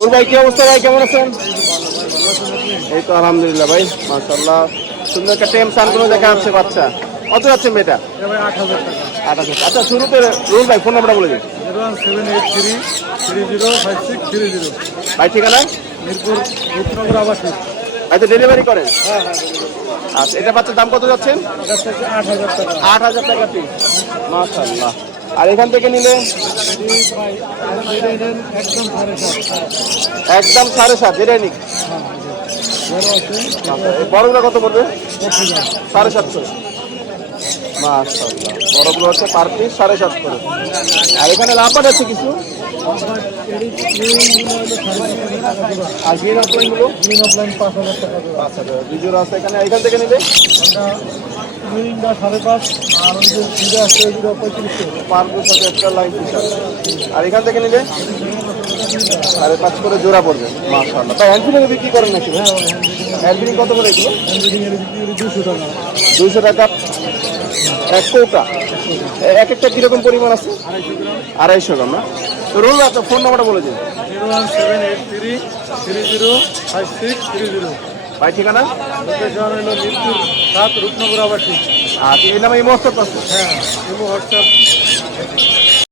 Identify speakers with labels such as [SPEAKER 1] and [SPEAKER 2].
[SPEAKER 1] ভাই কি অবস্থা ভাই? কেমন আছেন? এই তো আলহামদুলিল্লাহ ভাই মাশাল্লাহ সুন্দর একটা টেম সানগুলো দেখা যাচ্ছে বাচ্চা। কত যাচ্ছে মেয়েটা
[SPEAKER 2] আট হাজার
[SPEAKER 1] আচ্ছা শুরুতে রুল ভাই ফোন নাম্বারটা বলে দিন।
[SPEAKER 2] Seven eight three three zero five three zero
[SPEAKER 1] ভাই ঠিকানা?
[SPEAKER 2] মিরপুর রূপনগর আবাসিক।
[SPEAKER 1] ভাই তো ডেলিভারি করেন?
[SPEAKER 2] হ্যাঁ হ্যাঁ
[SPEAKER 1] আচ্ছা এটা বাচ্চার দাম কত যাচ্ছেন?
[SPEAKER 2] আট হাজার টাকা।
[SPEAKER 1] আট হাজার টাকা পিস মাশাল্লাহ আর এখান থেকে নিলে?
[SPEAKER 2] এটা একদম সাড়ে সাত
[SPEAKER 1] এটাই নিক। বড়গুলো কত পড়বে? সাড়ে সাতশো। বড়গুলো হচ্ছে পার পিস সাড়ে সাতশো আর এখানে লাভ আছে কিছু? আর গ্রিন অপলাইনগুলো
[SPEAKER 2] গ্রিন অফলাইন পাঁচ হাজার টাকা
[SPEAKER 1] পাঁচ হাজার। আছে এখানে এখান থেকে নিলে?
[SPEAKER 2] গ্রিনটা সাড়ে পাঁচ আর ওই যে ফিরে আসছে ওইগুলো পঁয়ত্রিশশো
[SPEAKER 1] পার পিস হবে একটা লাইন পিস আর এখান থেকে নিলে? সাড়ে পাঁচ করে জোড়া পড়বে। মাশাল্লাহ তাই হ্যান্ডফিলিং বিক্রি করেন নাকি? ভাই। হ্যান্ডফিলিং কত করে এগুলো?
[SPEAKER 2] হ্যান্ড্রেডিং বিক্রি দুশো টাকা।
[SPEAKER 1] দুইশো টাকা। এক কৌটা? এক একটা কীরকম পরিমাণ আছে?
[SPEAKER 2] আড়াইশো গ্রাম
[SPEAKER 1] না? তো রোল আপনার ফোন নাম্বারটা বলে দিন। ভাই ঠিকানা?
[SPEAKER 2] সাত রূপনগর আবাসিক।
[SPEAKER 1] আর এই নামে এই মহস্ত আছে
[SPEAKER 2] হ্যাঁ হোয়াটসঅ্যাপ